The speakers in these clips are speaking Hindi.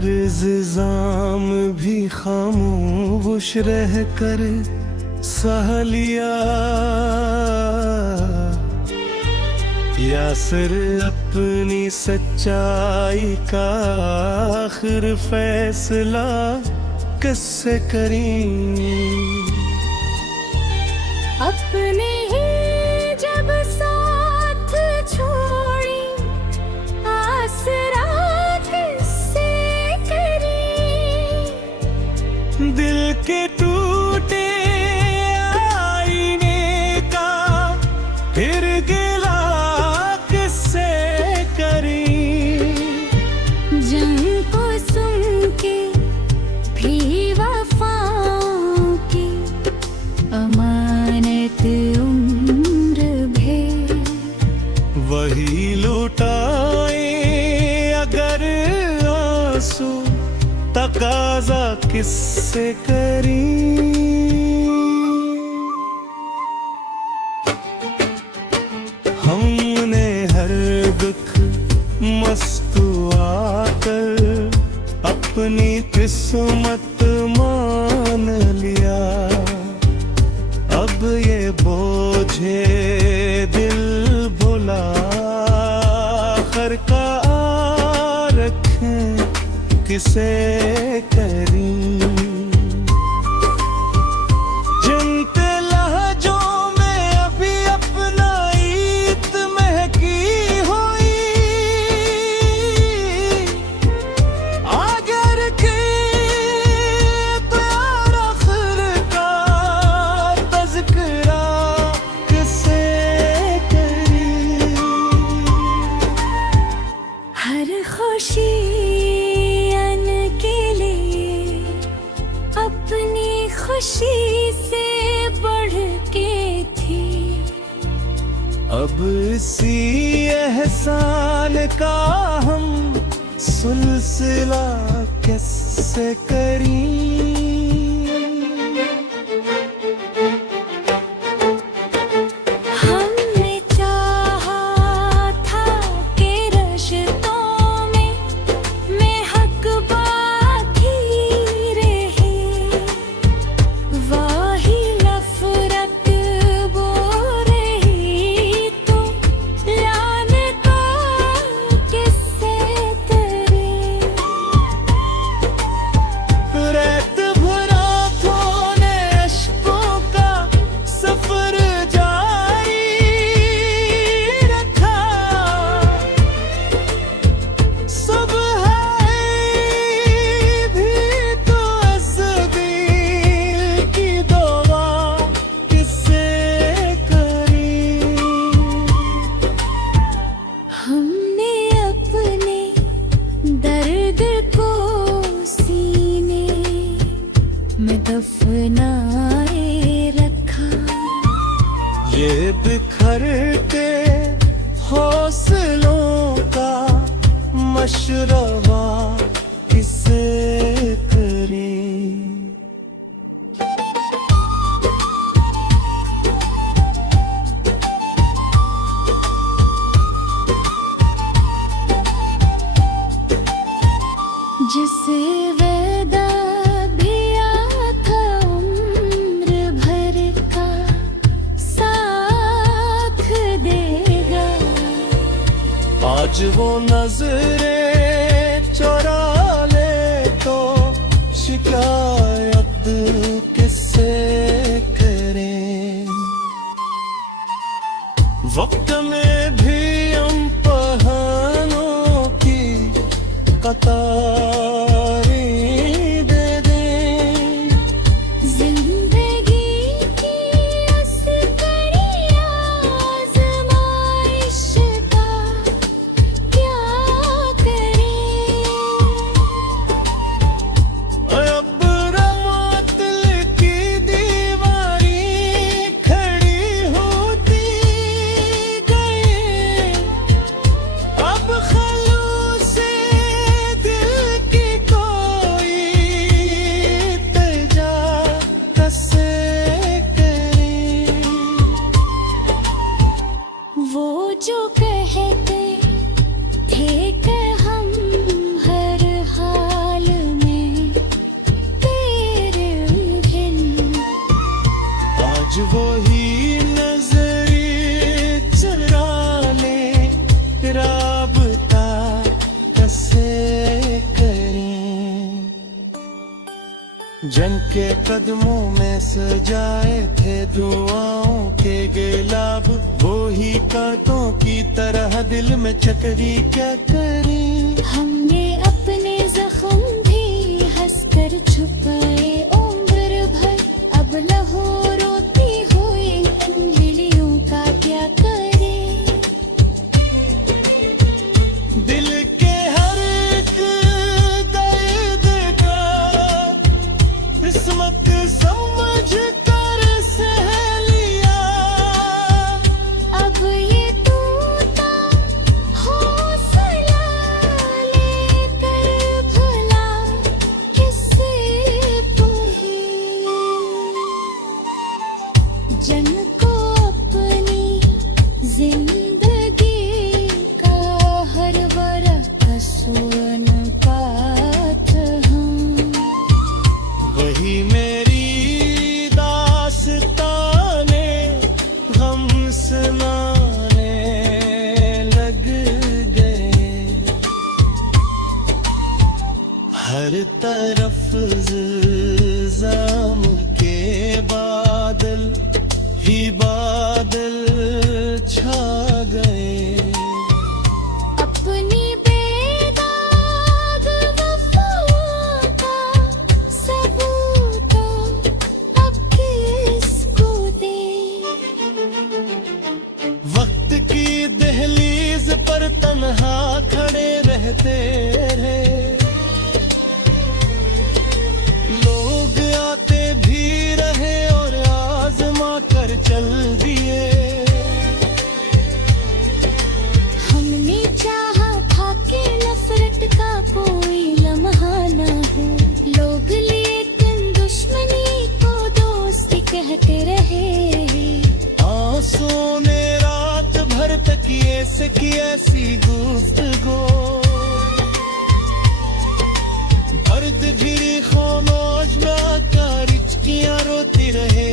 अर्ज़-ज़ाम भी खामोश रह कर सह लिया। यासिर अपनी सच्चाई का आखिर फैसला किससे करें? अपने ही जब साथ छोड़ी आसरा किससे करें? दिल के टूटे आईने का फिर गिला किससे करें? जंग को सुन के भी वफाओं की अमानत उम्र भर वही लुटाए अगर आंसू तकाजा किससे करें? हमने हर दुख मस्तुआ कर अपनी किस्मत मान लिया। अब ये बोझे दिल भुला आखिर का रखें किसे करें? जिनके लहजों में अभी अपना ईद महकी हुई आगे रखे तो यार आखिर का तज़किरा किसे करें? हर खुशी के लिए अपनी खुशी से बढ़ के थी। अब इसी एहसान का हम सिलसिला कैसे करें? हमने चाहा था कि रिश्तों में महक बाकी रहे। वही नफरत बो रही तो लानत किससे करें? रेत भरा धोने अश्कों का सफर जारी रखा। सब है भी तो असदी की दुआ किससे करें? हमने अपने दर्द को सीने में दफनाए रखा। ये बिखरते हौसलों का मशरवा किसे करें? जिसे वादा भी था उम्र भर का साथ देगा। आज वो नजरें चुरा ले तो शिकायत किससे करें? वक्त में भी हम पहाड़ों की कतारें दे दें। जिंदगी की अस्करी आज़माइश का क्या करें? अब रमातल की दीवारी खड़ी होती गई। अब खलूस से दिल की वही नजरे चरा ले, राबता कैसे करें। जंग के कदमों में सजाए थे दुआओं के गुलाब, वो ही कांटों की तरह दिल में चकरी क्या करें। हमने अपने जख्म भी हंसकर छुपाए उम्र भर, अब लहू रोती हुई अंजलियों का क्या करें। दिल के हर एक दर्द का किस्मत समझ कर सह लिया, अब ये टूटा हौसला लेकर भला किससे पूछे। जन को अपनी जिंदगी का हर वरक सुन पात हम, वही मेरी दास्ताने हम सुनाने लग गए। हर तरफ इल्जाम के बादल ही बादल छा गए। अपनी बेदाग वफाओं का सबूत अब किसको दे। वक्त की दहलीज पर तन्हा खड़े रहते रहे, लोग आते भी रहे और आजमा कर चल दिए। हमने चाहा था कि नफरत का कोई लम्हा न हो, लोग लेकिन दुश्मनी को दोस्ती कहते रहे। आंसू ने रात भर तकिए से की ऐसी गुफ्तगू, दर्द भी खामोश ना कर हिचकियां रोती रहे।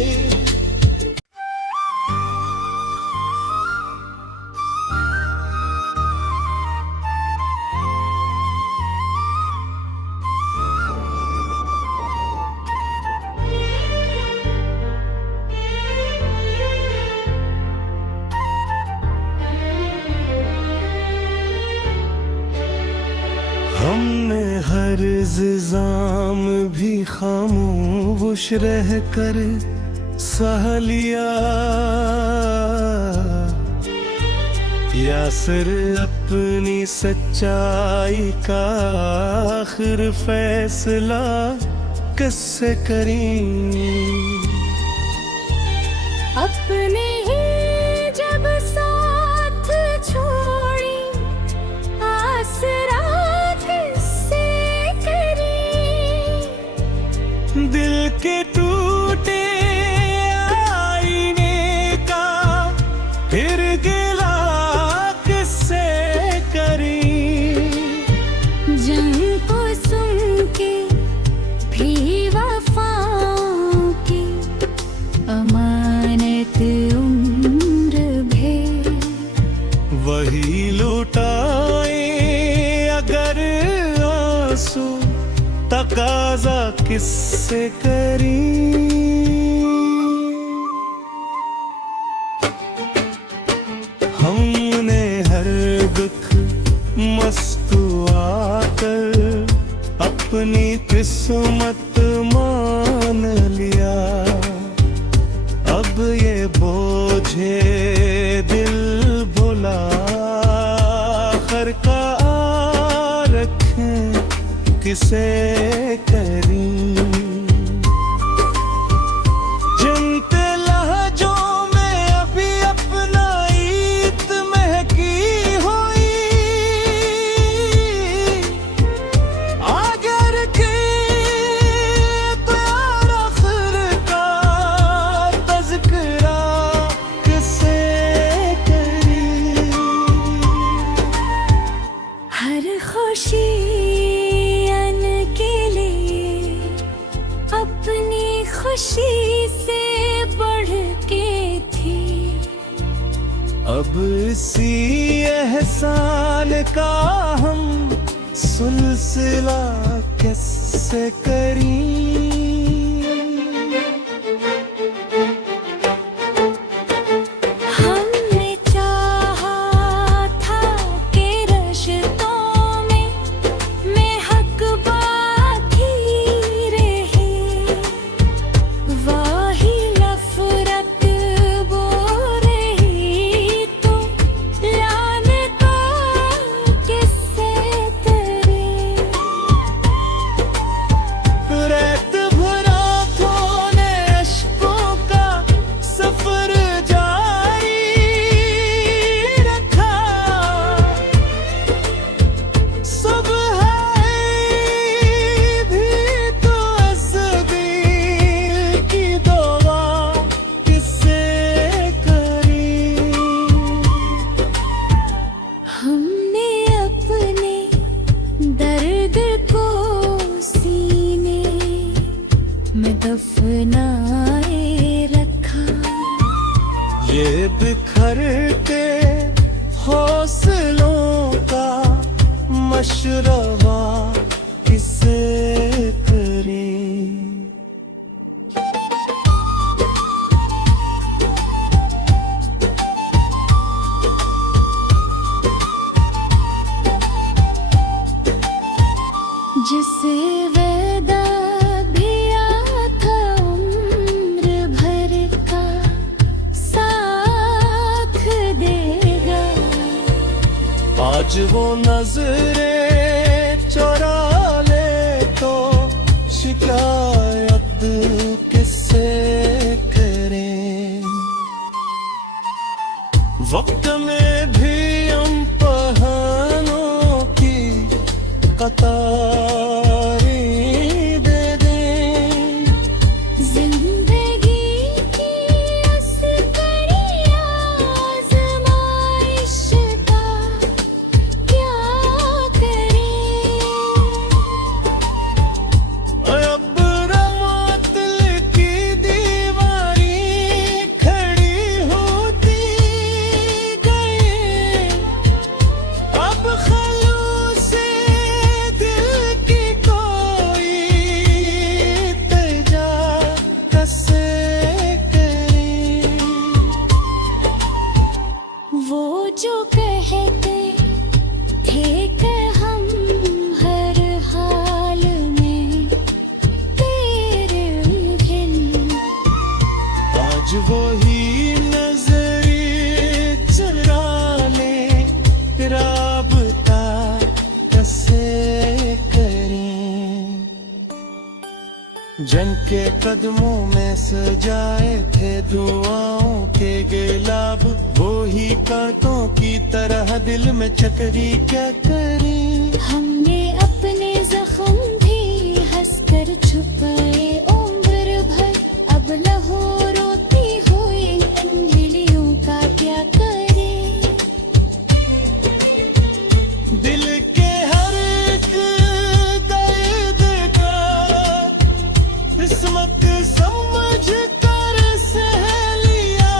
हमने हर इल्जाम भी खामोश रह कर सह लिया, यासर अपनी सच्चाई का आखिर फैसला कैसे करें। अपने ही जब साथ छोड़ी आसरा किससे करें। दिल के टूटे आईने का फिर गिला किससे करें। जंग को सुन के भी वफाओं की अमानत उम्र भे, वही लुटाए अगर आंसू तकाजा किससे करें। हमने हर दुख मस्तुआ कर अपनी किस्मत मान लिया, अब ये बोझे दिल भुला खर का रखें किसे करें। जिनते लहजों में अभी अपना ईद महकी हुई, अगर के प्यार आखिर का तज़किरा किसे करें। हर खुशी अन के लिए अब इसी एहसान का हम सिलसिला कैसे करें। हमने चाहा था कि रिश्तों में हक बाकी रहे, वही नफरत बो रही तो लानत किससे करे। रेत भरा थोने अश्कों का सफर जारी रखा, सब है भी तो असदी की दुआ किससे करें। हमने अपने दर्द को सीने में दफनाए रखा, ये बिखरते हौसलों का मशरवा किसे करें। जिसे वादा भी था उम्र भर का साथ देगा, आज वो नजरें चुरा ले तो शिकायत किससे करें। वक्त में भी हम पहाड़ों की कतारें दे दें। जिंदगी की अस्करी आज़माइश का क्या करें। अब रमातल की दीवारी खड़ी होती गई, अब खलूस दिल की कोई तजा कैसे करें। वो जो कहते थे कि हम हर हाल में तेरे घिन, आज वही नजरे चरा ले राबता कैसे करें। जंग के कदमों में सजाए थे दुआओं के गुलाब, वो ही कांटों की तरह दिल में चकरी क्या करें। हमने अपने जख्म भी हंसकर छुपाए उम्र भर, अब लहू रोती हुई अंजलियों का क्या करें। दिल के हर एक दर्द का किस्मत समझ कर सह लिया,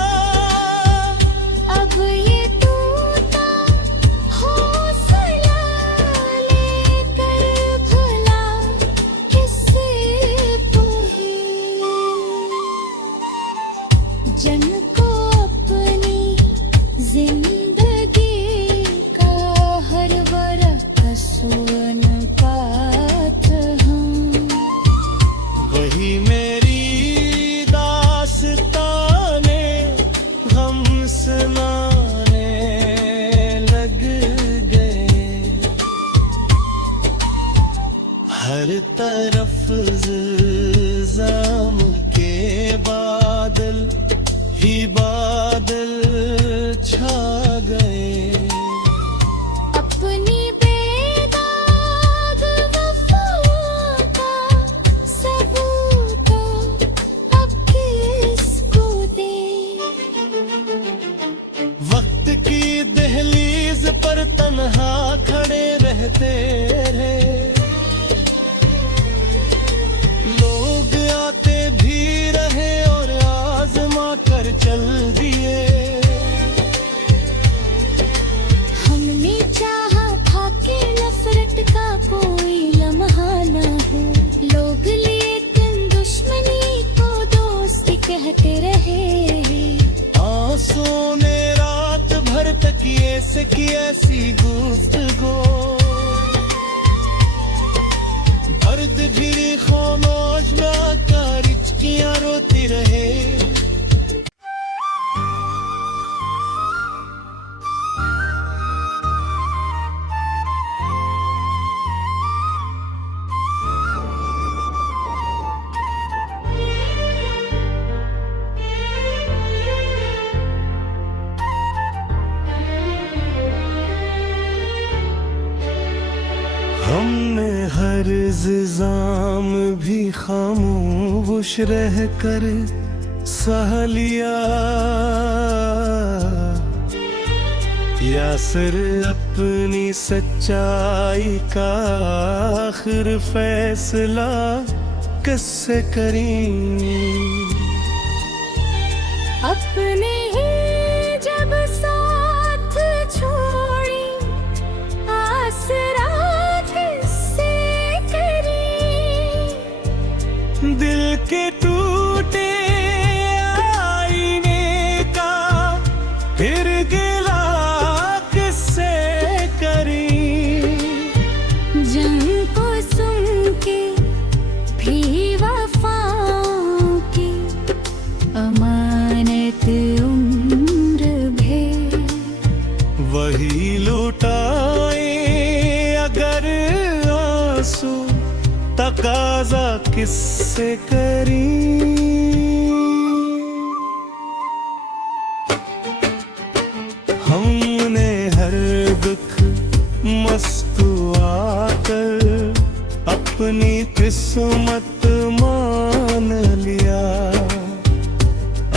अब ये टूटा हौसला लेकर भला किससे पूछे। जंग को अपनी जिंदगी का हर वरक सुन पात हम, वही मेरी दास्ताने गम सुनाने लग गए। हर तरफ इल्जाम के बादल ही बादल छा गए। अपनी बेदाग वफाओं का सबूत अब किसको दे। वक्त की दहलीज पर तन्हा खड़े रहते रहे, लोग आते भी रहे और आजमा कर चल दिए। तकिए से की ऐसी गुफ्तगू, दर्द भी खामोश ना कर, हिचकियां रोती रहे। हमने हर ज़िज़ाम भी खामोश रह कर सह लिया, या सिर अपनी सच्चाई का आखिर फैसला किससे करें। अपने ही जब साथ छोड़ी आसरा किससे करें। दिल के टूटे आईने का फिर गिला किससे करें। जंग को सुन के भी वफाओं की अमानत उम्र भर वही लुटाए अगर आंसू, तकाजा किससे करें। हमने हर दुख मस्तुआ कर अपनी किस्मत मान लिया,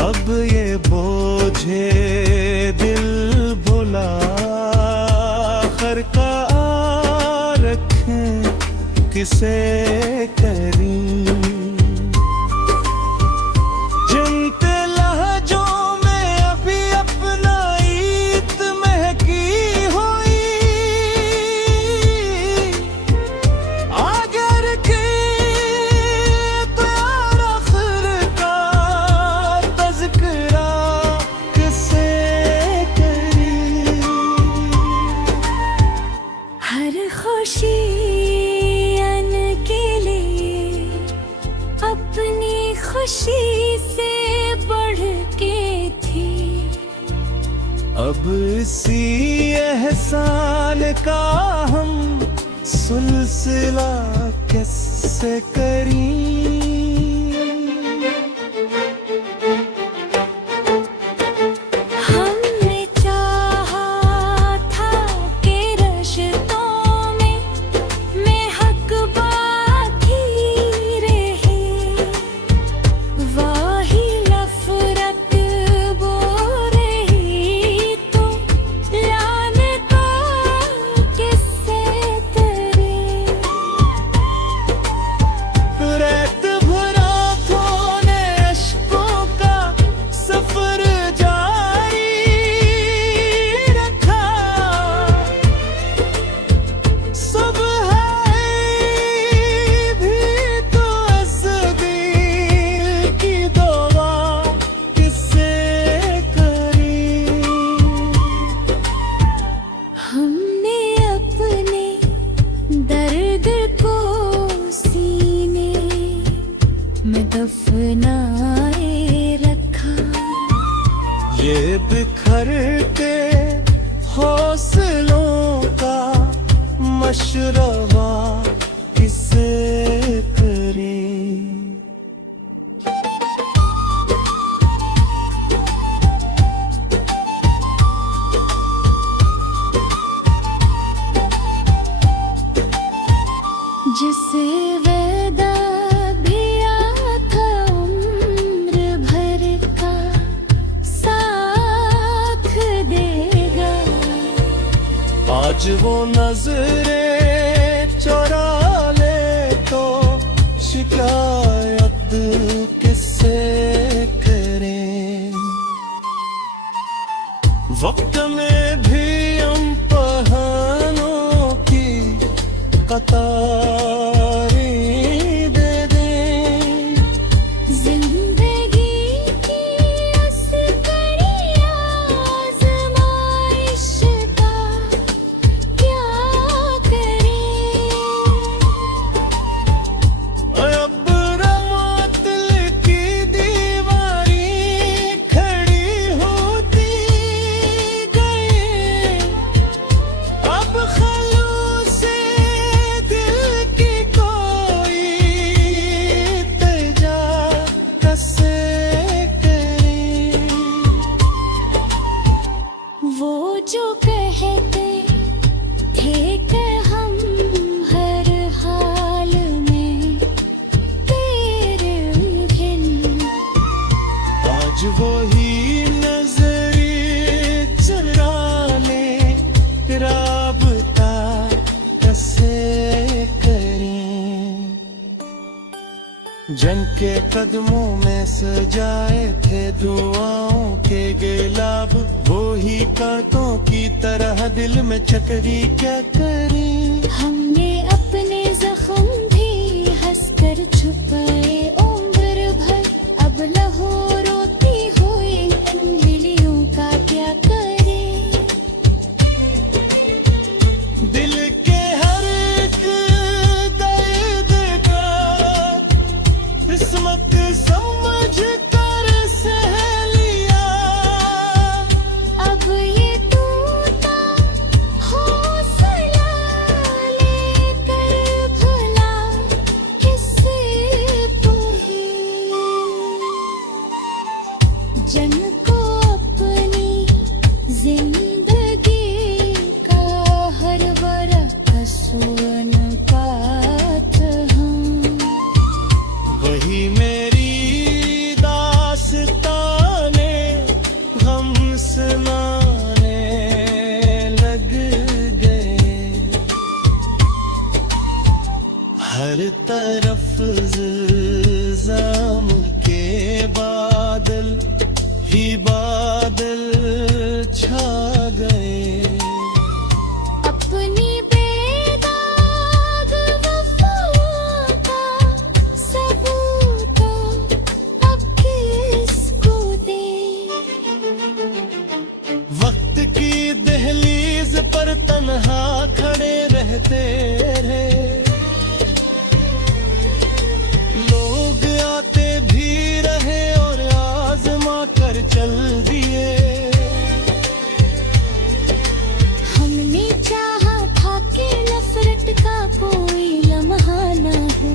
अब ये बोझे दिल भुला आखिर का रखें किसे करें। जिनते लहजों में अभी अपना ईद महकी हुई, अगर के प्यार आखिर का तज़किरा किसे करें। हर खुशी के लिए अपनी खुशी से बढ़ के थी, अब इसी एहसान का हम सिलसिला कैसे करें। हमने चाहा था कि रिश्तों में हक बाकी रहे, वही नफरत बो रही तो लाने का किससे करे। रेत भरा थोने अश्कों का सफर जारी रखा, सब है भी तो असदी की दुआ किससे करें। हमने अपने दर्द को सीने में दफनाए रखा, ये बिखरते हौसलों का मशरवा किसे करें। जिसे वादा भी था उम्र भर का साथ देगा, आज वो नजरें चुरा ले तो शिकायत किससे करें। वक्त में भी हम पहाड़ों की कतारें दे दें, जिंदगी की उस कड़ी आज़माइश के कदमों में सजाए थे दुआओं के गुलाब, वो ही कांटों की तरह दिल में चकरी क्या करें। हमने अपने जख्म भी हंसकर छुपाए उम्र भर, अब लहू रोती हुई अंगुलियों का क्या करें। दिल के हर एक दर्द का किस्मत समझ कर सह लिया, अब ये टूटा हौसला लेकर भला किससे पूछे। जन को अपनी जिंदगी का हर वरक सुन पात हम, वही मेरी दास्ताने हम सुनाने लग गए। हर तरफ इल्जाम के बादल ही बादल छा गए। अपनी बेदाग वफा का सबूत अब किसको दे। वक्त की दहलीज पर तन्हा खड़े रहते रहे, लोग आते भी रहे और आजमा कर चल दिए। हमने चाहा था कि नफरत का कोई लम्हा न हो,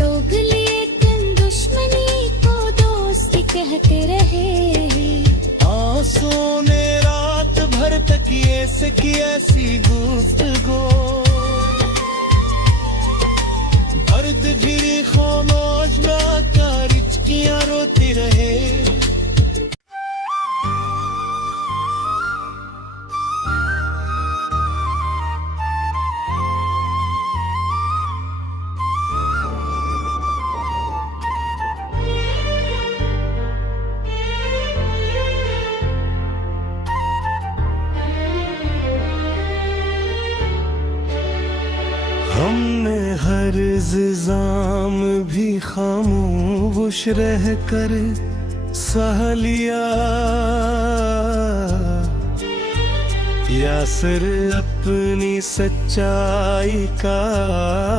लोग लेकिन दुश्मनी को दोस्ती कहते रहे। आंसू ने रात भर तकिए से की ऐसी गुफ्तगू, दर्द भी खामोश कर हिचकियां रोती रहे। हमने हर इल्जाम भी खामोश रह कर सह लिया, या सिर अपनी सच्चाई का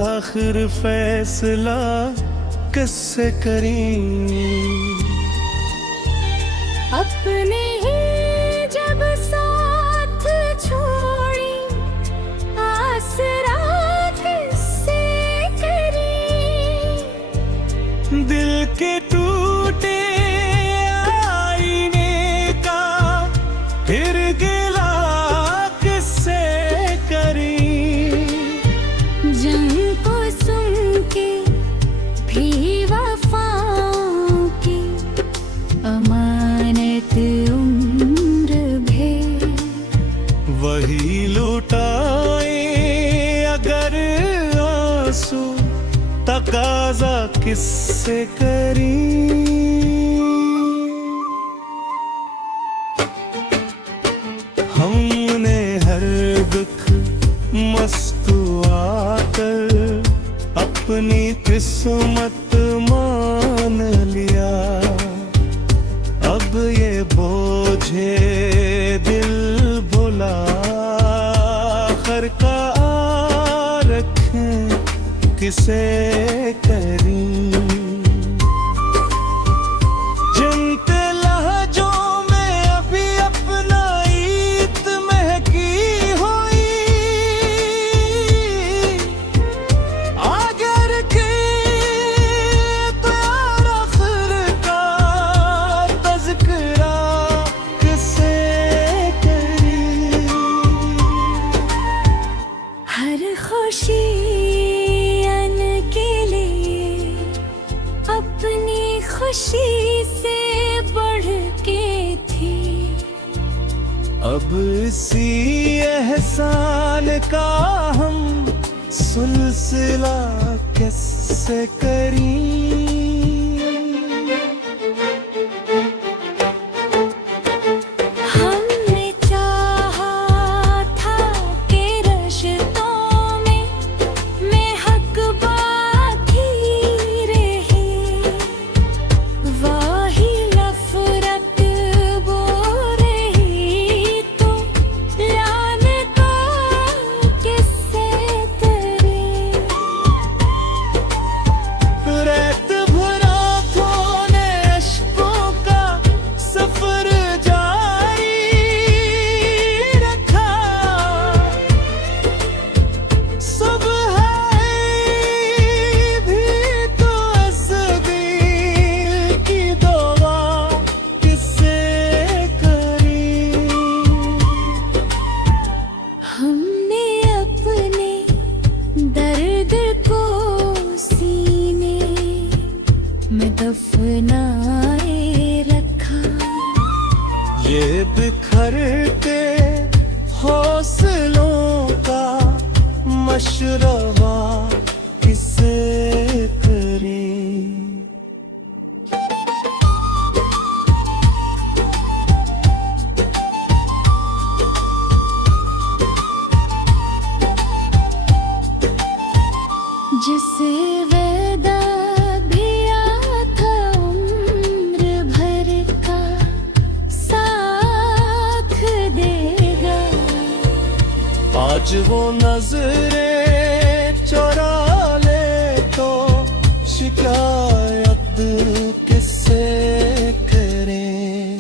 आखिर फैसला किससे करें। अपने ही जब साथ छोड़ी आसरा किससे करें। दिल के टूटे आईने का फिर गिला किससे करें। जंग को सुन के भी वफाओं की अमानत उम्र भे, वही लुटाए अगर आंसू तकाजा किससे करें। हमने हर दुख मस्तुआ कर अपनी किस्मत मान लिया, अब ये बोझे दिल भुला आखिर का रखें किसे करें। जिनके लहजों में अभी अपना ईद महकी हुई, अगर के तो यार आखिर का तज़किरा किसे करें। हर खुशी के लिए अपनी खुशी से बढ़ के थी, अब इसी एहसान का हम सिलसिला कैसे करें। बिखरते हौसलों का मशरवा किसे करें। जिसे वादा दिया था उम्र भर का साथ देगा, आज वो नजरें चुरा ले तो शिकायत किससे करें।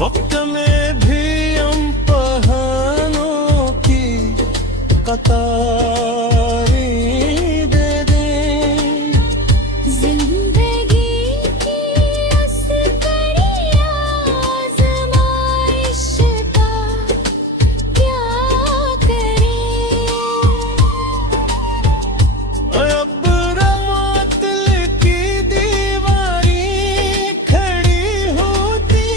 वक्त में भी हम पहाड़ों की कतारें दे दें। जिंदगी की अस्करी आज़माइश का क्या करें। अब रमातल की दीवारी खड़ी होती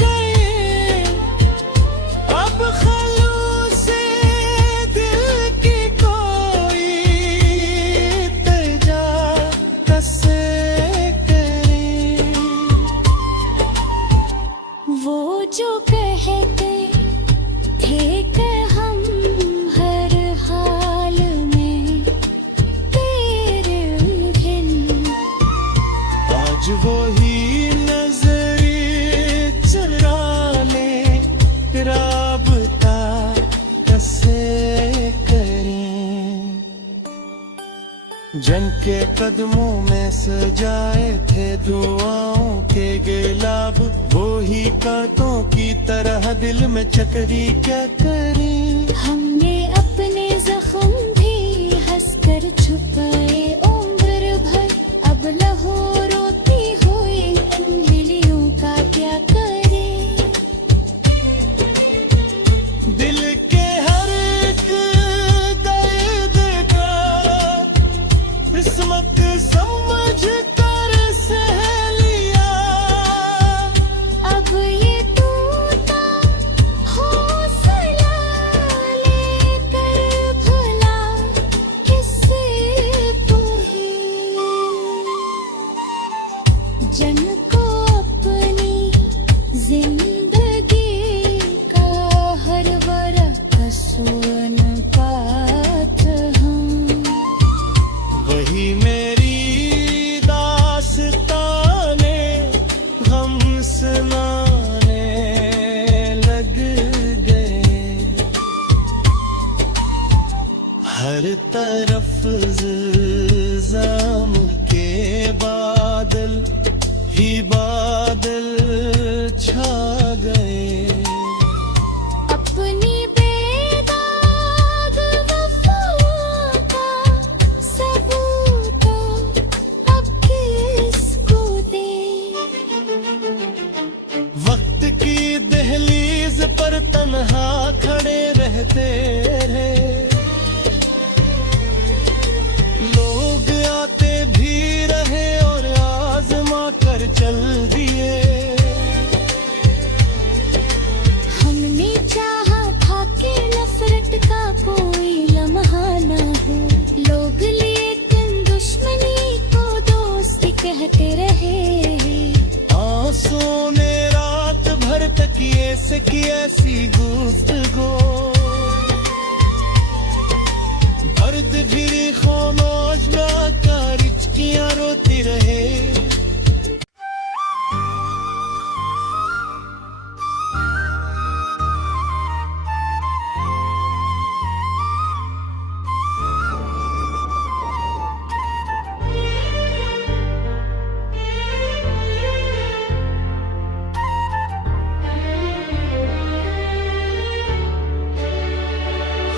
गई, अब खलूस से दिल की कोई तजा कैसे करें। वो जो कहते थे कि हम हर हाल में तेरे बिन, आज वही नजरे चुराने राबता कैसे करें। जन के कदमों में सजाए थे दुआओं के गुलाब, वो ही कांटों की तरह दिल में चकरी क्या करें। हमने अपने जख्म भी हंसकर छुपाए उम्र भर, अब लहू रोती हुई उंगलियों का क्या करें। दिल के हर एक दर्द का किस्मत समझ कर सह लिया, अब ये टूटा हौसला लेकर भला किससे पूछे। जन को अपनी जिंदगी का हर वरक सुन पाता हूँ। वही मेरी दास्ताने हम सुनाने लग गए। हर तरफ इल्जाम के बादल ही बादल छा गए। अपनी बेदाग वफाओं का सबूत अब किसको दे। वक्त की दहलीज पर तन्हा खड़े रहते रहे, लोग आते भी रहे और आजमा कर चल दिए। हमने चाहा था कि नफरत का कोई लम्हा ना हो, लोग लेकिन दुश्मनी को दोस्ती कहते रहे। आंसुओं ने रात भर तकिए से की ऐसी गुफ्तगू, दर्द भी खामोश बेकार हिचकियां रोती रहे।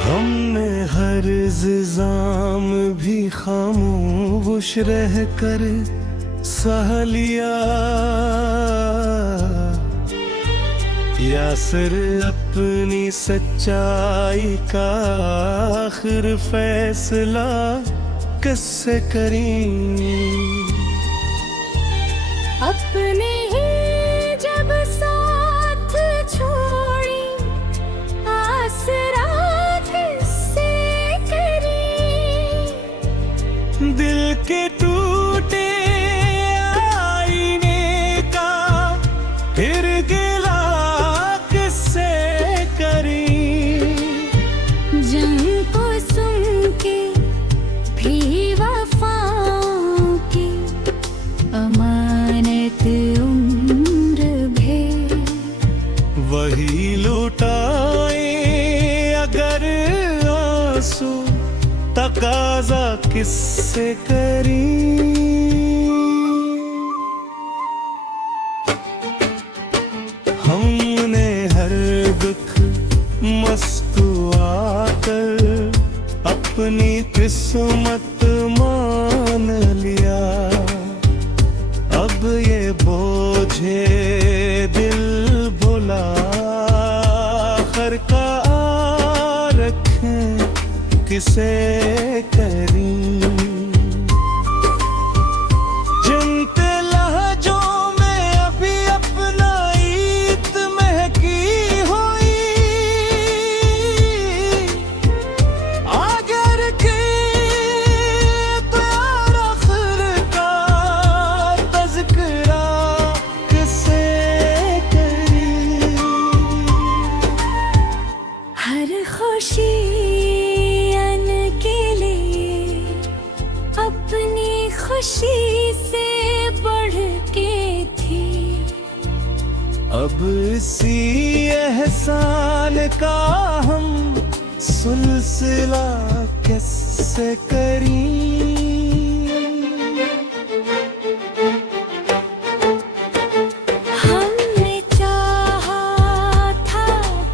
हमने हर इल्जाम भी खामोश रह कर सह लिया, या सिर अपनी सच्चाई का आखिर फैसला किससे करें। अपने ही फिर गिला किससे करी, जंग को सुन के भी वफाओं की अमानत उम्र भे, वही लुटाए अगर आंसू तकाजा किससे करी। हमने हर दुख मस्तुआ कर अपनी किस्मत मान लिया, अब ये बोझे दिल भुला खर का रखें किसे करी। जिनके लहजों में अभी अपना ईद महकी हुई, अगर की तो यार आखिर का तज़किरा किसे करी। हर खुशी के लिए अपनी खुशी से बढ़ के थी, अब इसी एहसान का हम सिलसिला कैसे करी। हमने चाहा था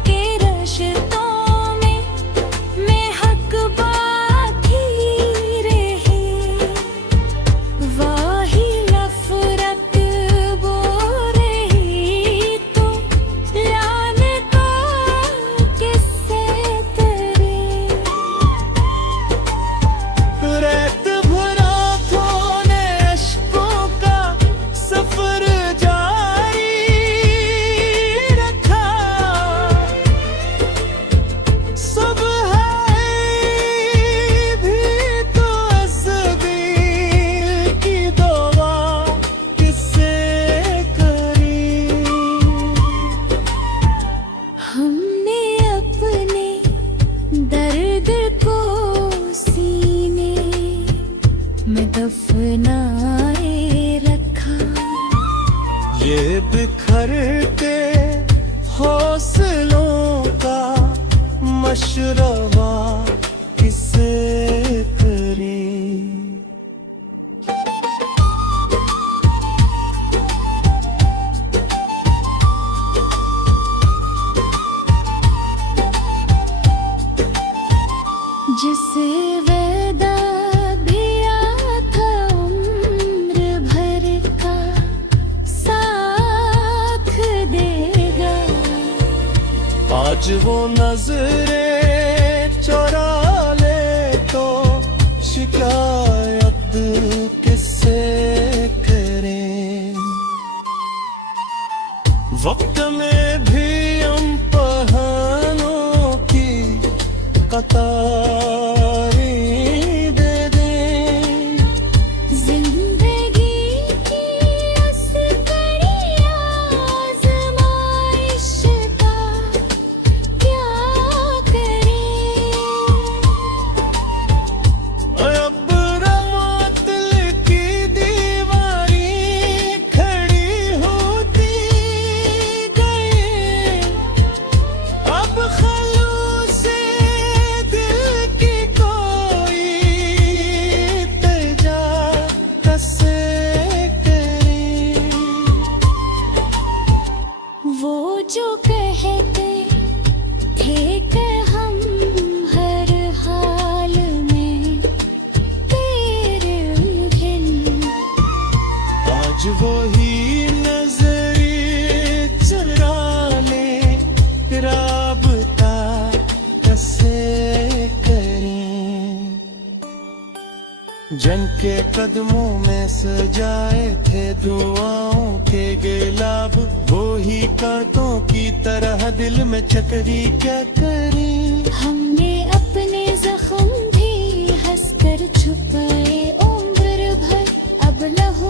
कि रिश्तों में हक बाकी रहे, वही नफरत बो रही तो लाने का किससे करे। रेत भरा धोने अश्कों का सफर जारी रखा, सुबह भी तो असदी की दुआ किससे करी। हमने अपने दर्द को सीने में दफनाए रखा, ये बिखरते हौसलों का मशरवा किसे करे। जिसे वादा भी था उम्र भर का साथ देगा, आज वो नजरें चुरा ले तो शिकायत किससे करें। वक्त में भी हम पहाड़ों की कतारें दे दें, जिंदगी की असकरी आज़माइश का क्या करें। अब रमातल की दीवारी खड़ी होती गई, अब खलूस दिल की कोई तजा कैसे करें। वो जो कहते थे कि हम हर हाल में तेरे घिन, आज वही नजरी चुराने राबता कैसे करें। जन के कदमों में सजाए थे दुआओं के गिलाब, वो ही कांटों की तरह दिल में चकरी क्या करें। हमने अपने जख्म भी हंसकर छुपाए उम्र भर, अब लहू